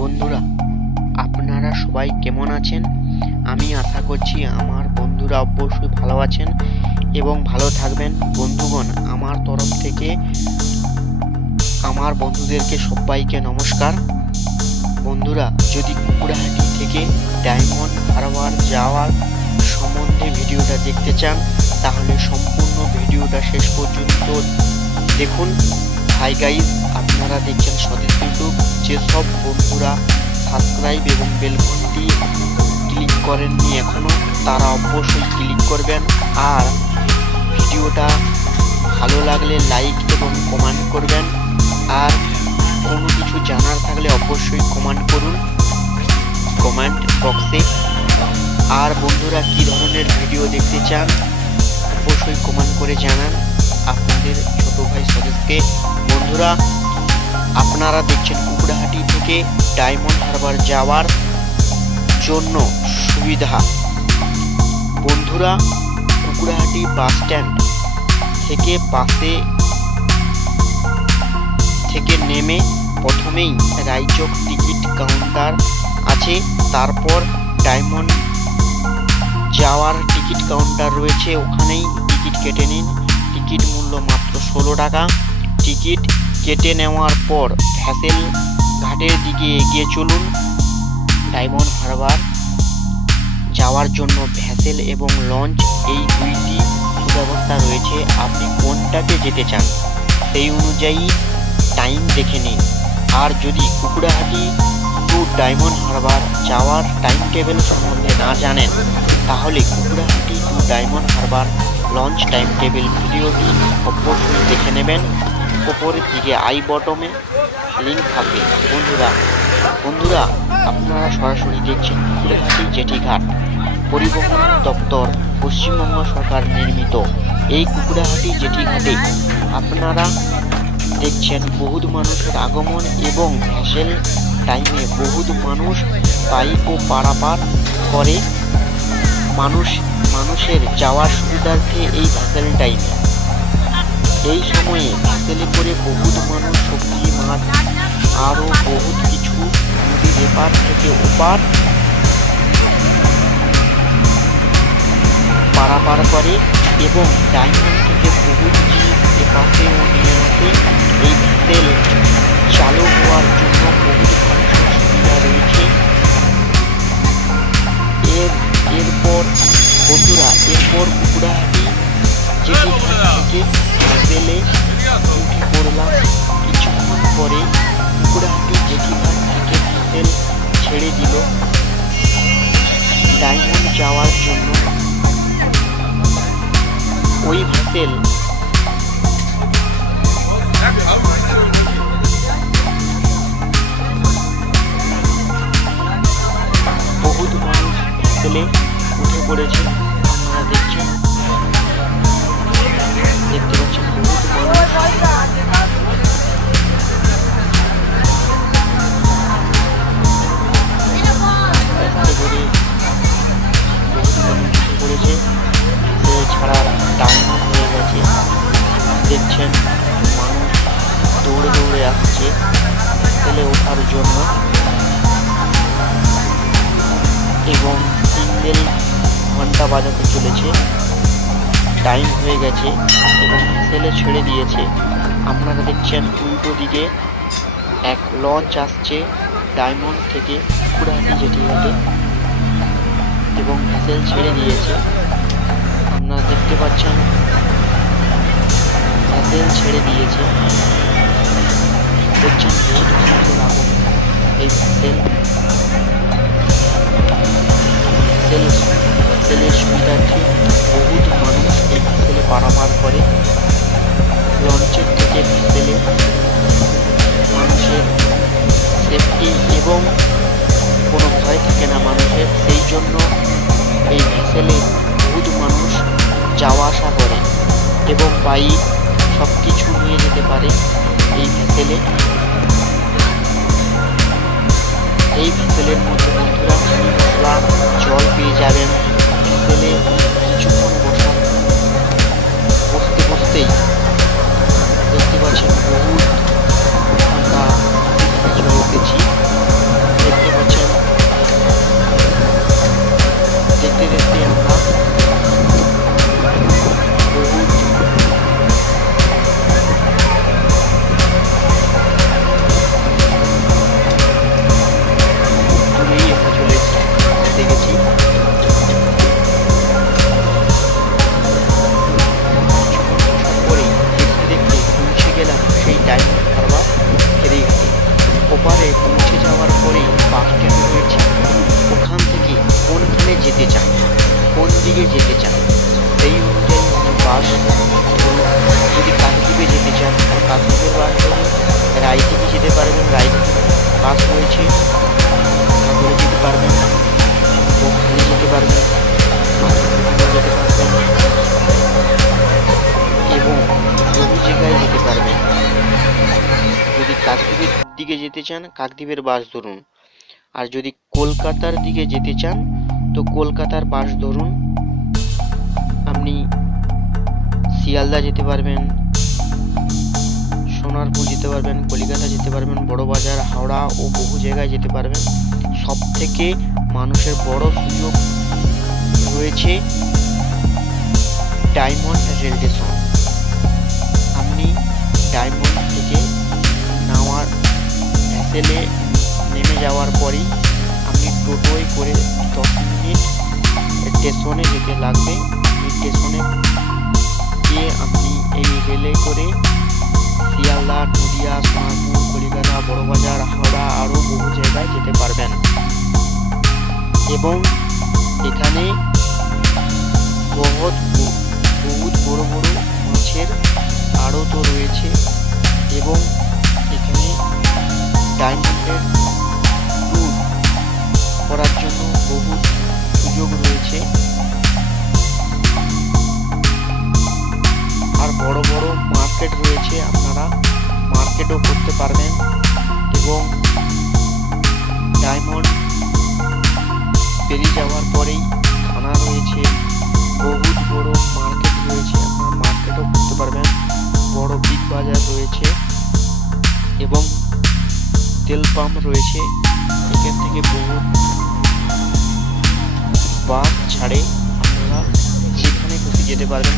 বন্ধুরা, আপনারা সবাই কেমন আছেন? আমি আশা করছি আমার বন্ধুরা অবশ্যই ভালো আছেন এবং ভালো থাকবেন। বন্ধুগণ, আমার তরফ থেকে আমার বন্ধুদেরকে সবাইকে নমস্কার। বন্ধুরা, যদি কুকুরাহাটি থেকে ডায়মন্ড হারবার যাওয়ার সম্বন্ধে ভিডিওটা দেখতে চান তাহলে সম্পূর্ণ ভিডিওটা শেষ পর্যন্ত দেখুন। হাই গাইজ, আপনারা দেখছেন স্বদেশ ইউটিউব। যেসব বন্ধুরা সাবস্ক্রাইব এবং বেল ঘন্টি ক্লিক করেননি এখনো, তারা অবশ্যই ক্লিক করবেন। আর ভিডিওটা ভালো লাগলে লাইক এবং কমেন্ট করবেন। আর কোনো কিছু জানার থাকলে অবশ্যই কমেন্ট করুন কমেন্ট বক্সে। আর বন্ধুরা, কী ধরনের ভিডিও দেখতে চান অবশ্যই কমেন্ট করে জানান আপনাদের ছোট ভাই স্বদেশকে। বন্ধুরা, আপনারা দেখছেন কুকুরাহাটি থেকে ডায়মন্ড হারবার যাওয়ার জন্য সুবিধা। বন্ধুরা, কুকুরাহাটি বাস স্ট্যান্ড থেকে বাসে থেকে নেমে প্রথমেই রায়চক টিকিট কাউন্টার আছে, তারপর ডায়মন্ড যাওয়ার টিকিট কাউন্টার রয়েছে, ওখানেই টিকিট কেটে নিন। টিকিট মূল্য মাত্র 16 টাকা। টিকিট কেটে নেওয়ার পর ভ্যাসেল ঘাটের দিকে এগিয়ে চলুন। ডায়মন্ড হারবার যাওয়ার জন্য ভ্যাসেল এবং লঞ্চ এই দুইটি সুব্যবস্থা রয়েছে। আপনি কোনটাতে যেতে চান সেই অনুযায়ী টাইম দেখে নিন। আর যদি কুকুরাহাটি টু ডায়মন্ড হারবার যাওয়ার টাইম টেবিল সম্বন্ধে না জানেন তাহলে Kukrahati to Diamond Harbour launch time table ভিডিওটি অবশ্যই দেখে নেবেন। উপরের দিকে আই বটমে লিঙ্ক থাকবে। বন্ধুরা, আপনারা সরাসরি দেখছেন কুকুরাহাটি জেটিঘাট। পরিবহন দপ্তর পশ্চিমবঙ্গ সরকার নির্মিত এই কুকুরাহাটি জেটিঘাটে আপনারা দেখছেন বহুত মানুষের আগমন এবং ভ্যাসেল টাইমে বহুত মানুষ বাইক ও পারাপার করে। মানুষের যাওয়ার সুবিধার্থে এই ভ্যাসেল টাইমে এই সময়ে ভ্যাসেলে করে বহুত মানুষ সবজি মাছ আরও বহুত কিছু নদীর এপার থেকে ওপার পারাপার করে এবং ডায়মন্ড থেকে বহুত জিনিস এপাশেও নিয়ে আসে। এই ভ্যাসেল চালু হওয়ার জন্য বহুত মানুষের সুবিধা রয়েছে। এরপর কুকুরাহাটি জেটিঘাট থেকে ভ্যাসেলে উঠে পড়লাম। কিছুক্ষণ পরে কুকুরাহাটি জেটিঘাট থেকে ভ্যাসেল ছেড়ে দিল ডায়মন্ড যাওয়ার জন্য। ওই ভ্যাসেল বহুত মানুষ ভ্যাসেলে উঠে পড়েছে। আপনারা দেখতে পাচ্ছেন বহুত মানুষ করে বহুত মানুষ উঠে পড়েছে। এছাড়া টাইম হয়ে গেছে, দেখছেন মানুষ দৌড়ে দৌড়ে আসছে ভ্যাসেলে ওঠার জন্য এবং সিঙ্গেল ঘন্টা বাজাতে চলেছে। টাইম হয়ে গেছে এবং ভ্যাসেলে ছেড়ে দিয়েছে। আপনারা দেখছেন উল্টো দিকে এক লঞ্চ আসছে ডায়মন্ড থেকে কুকুরাহাটি জেটিঘাটে এবং ভ্যাসেল ছেড়ে দিয়েছে। আপনারা দেখতে পাচ্ছেন ভ্যাসেল ছেড়ে দিয়েছে। দেখছেন বহুত মানুষের আগমন। এই ভ্যাসেলের সুবিধার্থে বহুত মানুষ এই ভ্যাসেলে পারাপার করে। লঞ্চের থেকে ভ্যাসেলে মানুষের সেফটি এবং কোনো ভয় থাকে না মানুষের, সেই জন্য এই ভ্যাসেলে বহুত মানুষ যাওয়া আসা করে এবং বাইক সব কিছু নিয়ে যেতে পারে এই ভ্যাসেলে। এই ভ্যাসেলের মধ্যে বন্ধুরা মশলা জল পেয়ে যাবেন। ভ্যাসেলে কিছুক্ষণ বসতেই দেখতে পাচ্ছেন বহুত আমরা চলে এসেছি। যেতে চান সেই অনুযায়ী আপনি বাস ধরুন। যদি কাকদ্বীপে যেতে চান তো কাকদ্বীপের বাস ধরুন, রায়দিঘি যেতে পারবেন, রায়দিঘি বাস রয়েছে, সাগরে যেতে পারবেন, বকখালি যেতে পারবেন, মাথাভাঙা যেতে পারবেন এবং বহু জায়গায় যেতে পারবেন। যদি কাকদ্বীপের দিকে যেতে চান কাকদ্বীপের বাস ধরুন, আর যদি কলকাতার দিকে যেতে চান তো কলকাতার বাস ধরুন। আপনি শিয়ালদা যেতে পারবেন, সোনারপুর যেতে পারবেন, কলিকাতা যেতে পারবেন, বড়বাজার, হাওড়া ও বহু জায়গায় যেতে পারবেন। সব থেকে মানুষের বড় সুযোগ রয়েছে ডায়মন্ড রেল স্টেশন। আপনি ডায়মন্ড থেকে নামার ভ্যাসেলে নেমে যাওয়ার পরই আপনি টোটোয় করে 10 মিনিট স্টেশনে যেতে লাগবে। আপনি স্টেশনে গিয়ে আপনি এই রেলে করে শিয়ালদা, নদিয়া, সোনারপুর, কলিকাতা, বড়বাজার, হাওড়া আরও বহু জায়গায় যেতে পারবেন। এবং এখানে বহুত বড় বড় মাছের আড়তও রয়েছে এবং এখানে ডায়মন্ডের ট্যুর করার জন্য বহু সুযোগ রয়েছে। আর বড় বড় মার্কেট রয়েছে, আপনারা মার্কেটও করতে পারবেন। এবং ডায়মন্ড পেরিয়ে যাওয়ার পরেই থানা রয়েছে, বহুত বড় মার্কেট রয়েছে, আপনারা মার্কেটও করতে পারবেন। বড় বিগ বাজার রয়েছে এবং তেল পাম্প রয়েছে। এখান থেকে বহু বাস ছাড়ে, আপনারা যেখানে খুশি যেতে পারবেন।